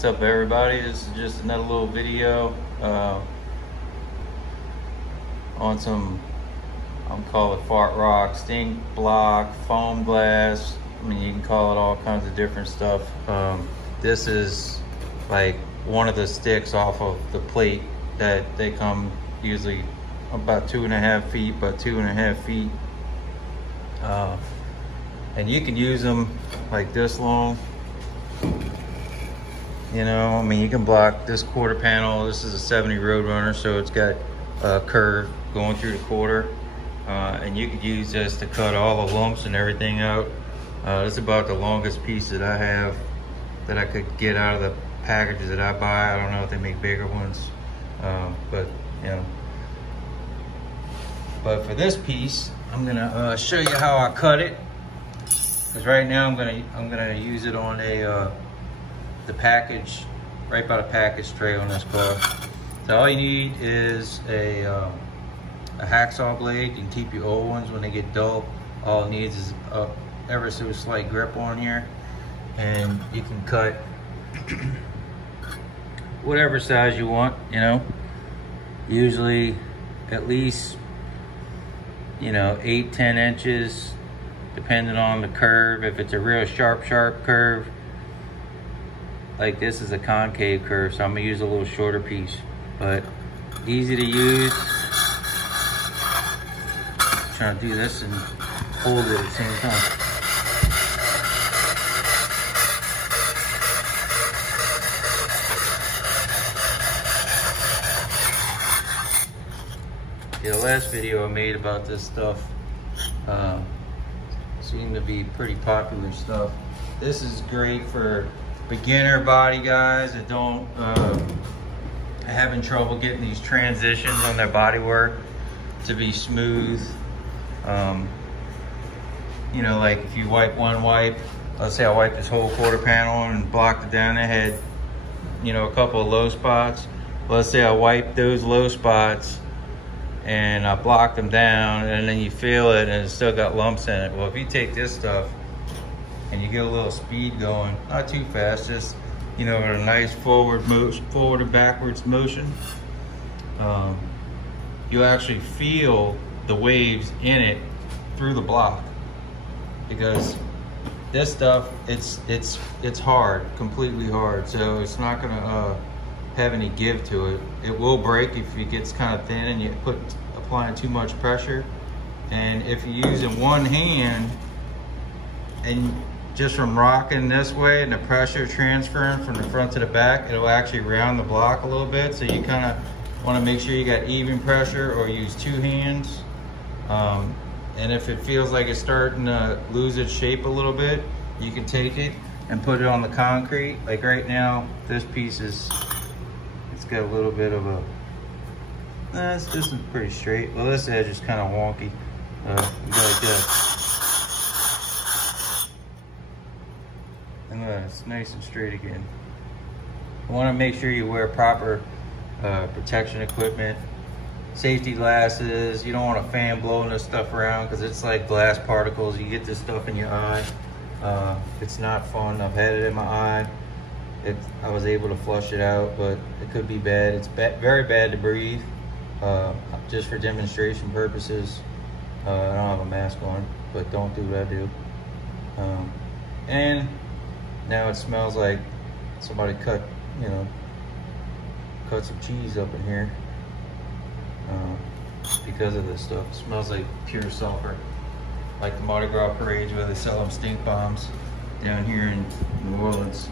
What's up, everybody? This is just another little video on some, I'm call it fart rock, stink block, foam glass. I mean, you can call it all kinds of different stuff. This is like one of the sticks off of the plate that they come usually about 2.5 feet by 2.5 feet. And you can use them like this long. You know, I mean, you can block this quarter panel. This is a 70 Roadrunner, so it's got a curve going through the quarter. And you could use this to cut all the lumps and everything out. This is about the longest piece that I have that I could get out of the packages that I buy. I don't know if they make bigger ones, but you know. But for this piece, I'm gonna show you how I cut it. Because right now I'm gonna use it on the package, right by the package tray on this car. So all you need is a hacksaw blade. You can keep your old ones when they get dull. All it needs is a ever so slight grip on here, and you can cut whatever size you want. You know, usually at least 8-10 inches, depending on the curve. If it's a real sharp curve, like this is a concave curve, so I'm gonna use a little shorter piece, but easy to use. I'm trying to do this and hold it at the same time. Yeah, the last video I made about this stuff seemed to be pretty popular stuff. This is great for beginner body guys that don't having trouble getting these transitions on their body work to be smooth. You know, like if you wipe one wipe, let's say I wipe this whole quarter panel and blocked it down, I had a couple of low spots. Let's say I wipe those low spots and I block them down, and then you feel it and it's still got lumps in it. Well, if you take this stuff and you get a little speed going, not too fast, just a nice forward and backwards motion, you'll actually feel the waves in it through the block. Because this stuff, it's hard, completely hard, so it's not gonna have any give to it. It will break if it gets kind of thin and you applying too much pressure. And if you're using one hand and just from rocking this way and the pressure transferring from the front to the back, it'll actually round the block a little bit. So you kind of want to make sure you got even pressure, or use two hands. And if it feels like it's starting to lose its shape a little bit, you can take it and put it on the concrete. Like right now, this piece it's got a little bit of a, this is pretty straight. Well, this edge is kind of wonky. You go like that. And it's nice and straight again. You want to make sure you wear proper protection equipment, safety glasses. You don't want a fan blowing this stuff around because it's like glass particles. You get this stuff in your eye. It's not fun. I've had it in my eye. I was able to flush it out, but it could be bad. It's very bad to breathe. Just for demonstration purposes, I don't have a mask on, but don't do what I do. And now it smells like somebody cut some cheese up in here because of this stuff. It smells like pure sulfur, like the Mardi Gras parades where they sell them stink bombs down here in New Orleans.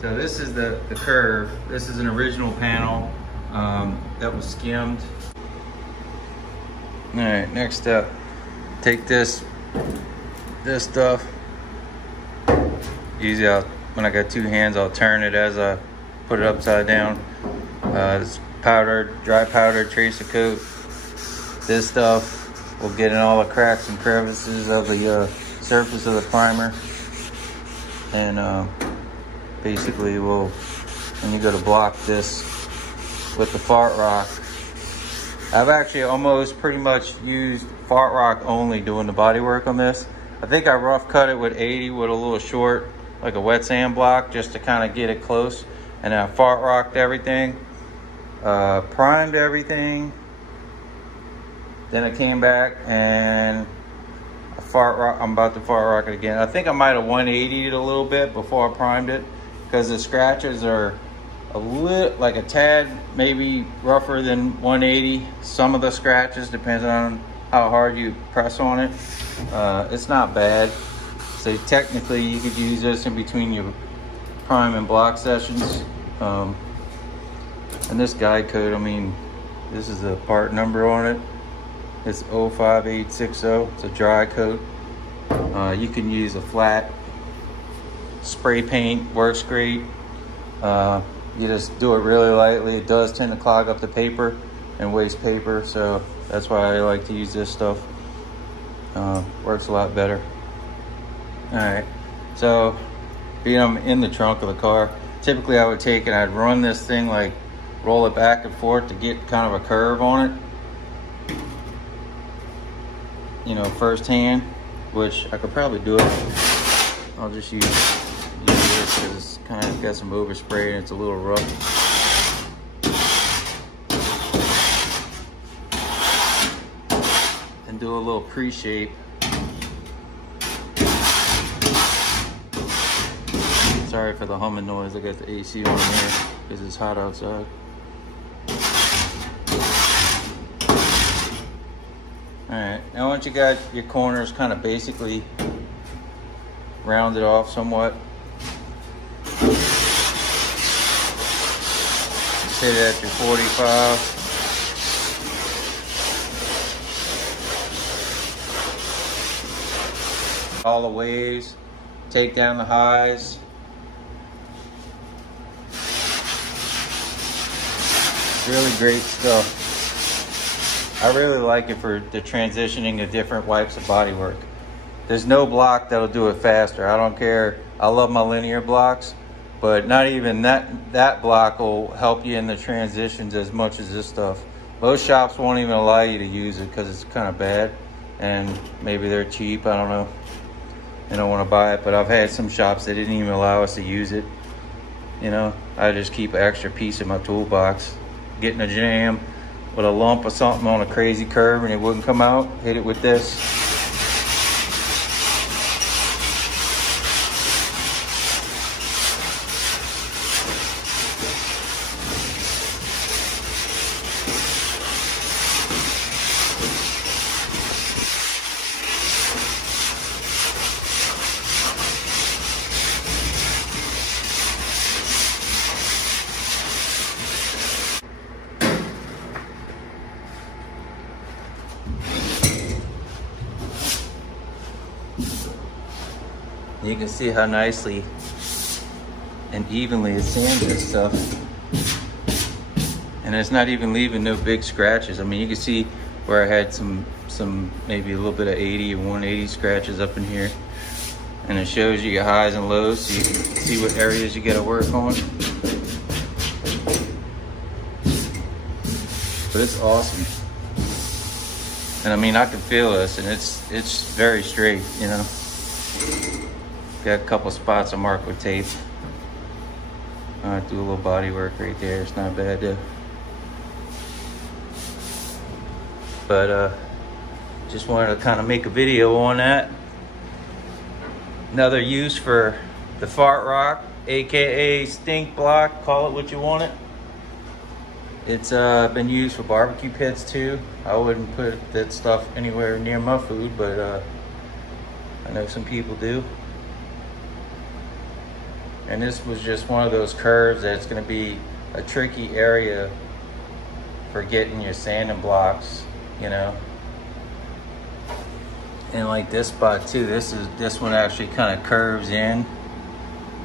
So this is the curve. This is an original panel that was skimmed. All right, next up, take this stuff. Usually when I got two hands, I'll turn it as I put it upside down. It's dry powdered tracer coat. This stuff will get in all the cracks and crevices of the surface of the primer. And basically when you go to block this with the fart rock, I've actually almost pretty much used fart rock only doing the body work on this. I think I rough cut it with 80 with a little short like a wet sand block, just to kind of get it close. And I fart rocked everything, primed everything. Then I came back and I'm about to fart rock it again. I think I might have 180'd it a little bit before I primed it, because the scratches are a little, like a tad maybe rougher than 180. Some of the scratches, depends on how hard you press on it. It's not bad. So technically you could use this in between your prime and block sessions. And this guide code, I mean, this is a part number on it. It's 05860. It's a dry coat. You can use a flat spray paint, works great. You just do it really lightly. It does tend to clog up the paper and waste paper, so that's why I like to use this stuff. Works a lot better. All right, so being I'm in the trunk of the car, typically I would take and I'd run this thing, like roll it back and forth to get kind of a curve on it, you know, firsthand, which I could probably do it. I'll just use this because it's kind of got some overspray and it's a little rough. And do a little pre-shape. Sorry for the humming noise. I got the AC on here because it's hot outside. Alright, now once you got your corners kind of basically rounded off somewhat, hit it at your 45. All the waves, take down the highs. Really great stuff. I really like it for the transitioning of different wipes of bodywork. There's no block that'll do it faster. I don't care. I love my linear blocks, but not even that block will help you in the transitions as much as this stuff. Most shops won't even allow you to use it because it's kind of bad, and maybe they're cheap. I don't know. They don't want to buy it, but I've had some shops that didn't even allow us to use it. You know, I just keep an extra piece in my toolbox. Getting a jam with a lump or something on a crazy curve and it wouldn't come out, hit it with this. You can see how nicely and evenly it sands this stuff. And it's not even leaving no big scratches. I mean, you can see where I had some maybe a little bit of 80 or 180 scratches up in here. And it shows you your highs and lows so you can see what areas you gotta work on. But it's awesome. And I mean, I can feel this and it's very straight, you know. Got a couple spots I marked with tape. I do a little body work right there. It's not bad though. But just wanted to kind of make a video on that. Another use for the fart rock, aka stink block, call it what you want it. It's been used for barbecue pits too. I wouldn't put that stuff anywhere near my food, but I know some people do. And this was just one of those curves that's going to be a tricky area for getting your sanding blocks, you know. And like this spot too, this one actually kind of curves in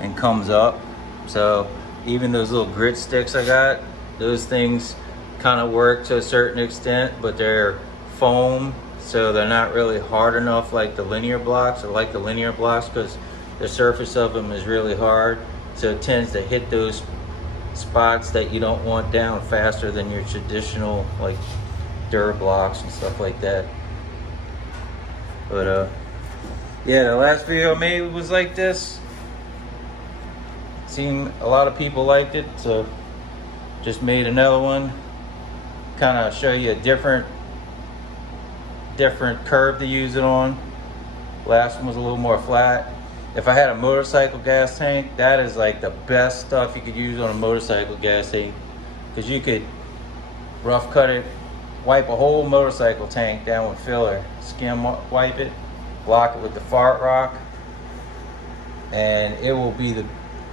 and comes up. So even those little grit sticks I got, those things kind of work to a certain extent, but they're foam, so they're not really hard enough like the linear blocks. I like the linear blocks because the surface of them is really hard, so it tends to hit those spots that you don't want down faster than your traditional like Durablocks and stuff like that. But yeah, the last video I made was like this. Seen a lot of people liked it, so just made another one. Kind of show you a different curve to use it on. Last one was a little more flat. If I had a motorcycle gas tank, that is like the best stuff you could use on a motorcycle gas tank, because you could rough cut it, wipe a whole motorcycle tank down with filler, skim wipe it, block it with the fart rock, and it will be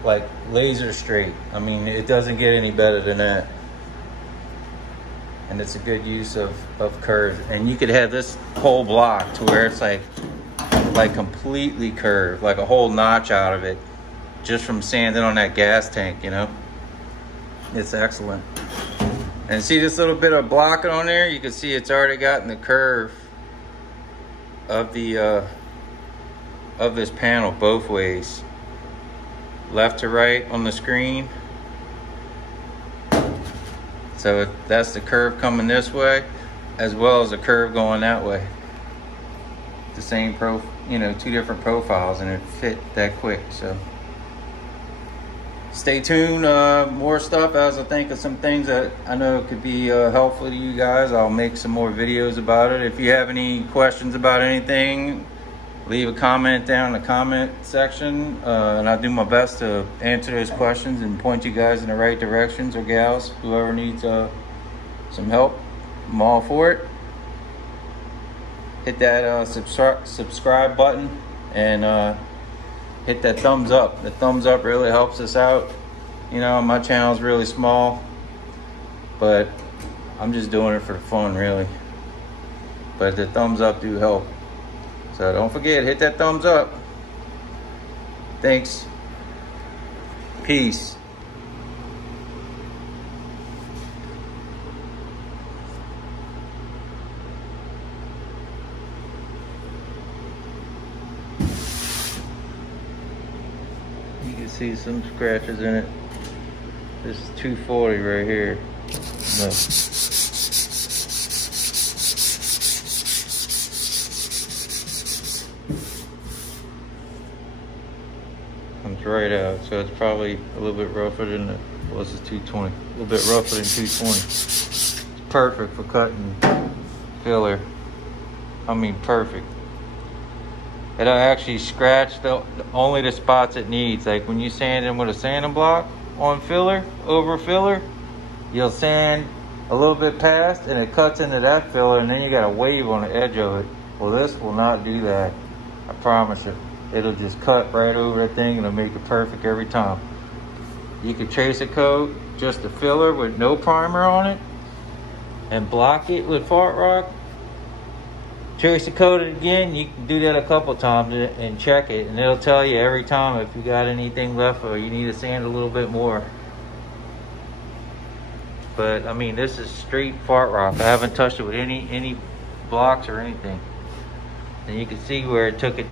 like laser straight. I mean, it doesn't get any better than that. And it's a good use of curves. And you could have this whole block to where it's like completely curved, like a whole notch out of it, just from sanding on that gas tank, you know. It's excellent. And see this little bit of blocking on there? You can see it's already gotten the curve of the of this panel both ways, left to right on the screen. So that's the curve coming this way, as well as the curve going that way. The same you know, two different profiles, and it fit that quick. So stay tuned, more stuff as I think of some things that I know could be helpful to you guys. I'll make some more videos about it. If you have any questions about anything, leave a comment down in the comment section, and I'll do my best to answer those questions and point you guys in the right directions, or gals, whoever needs some help. I'm all for it. Hit that subscribe button, and hit that thumbs up. The thumbs up really helps us out. You know, my channel's really small, but I'm just doing it for fun, really. But the thumbs up do help. So don't forget, hit that thumbs up. Thanks. Peace. You can see some scratches in it. This is 240 right here. Look. Comes right out, so it's probably a little bit rougher than the, well, this is 220. A little bit rougher than 220. It's perfect for cutting filler. I mean, perfect. It'll actually scratch only the spots it needs. Like when you sand in with a sanding block on filler, over filler, you'll sand a little bit past and it cuts into that filler, and then you got a wave on the edge of it. Well, this will not do that. I promise you. It'll just cut right over that thing and it'll make it perfect every time. You can trace a coat, just a filler with no primer on it, and block it with fart rock. Trace the coat it again. You can do that a couple times and check it, and it'll tell you every time if you got anything left or you need to sand a little bit more. But I mean, this is straight fart rock. I haven't touched it with any blocks or anything. And you can see where it took it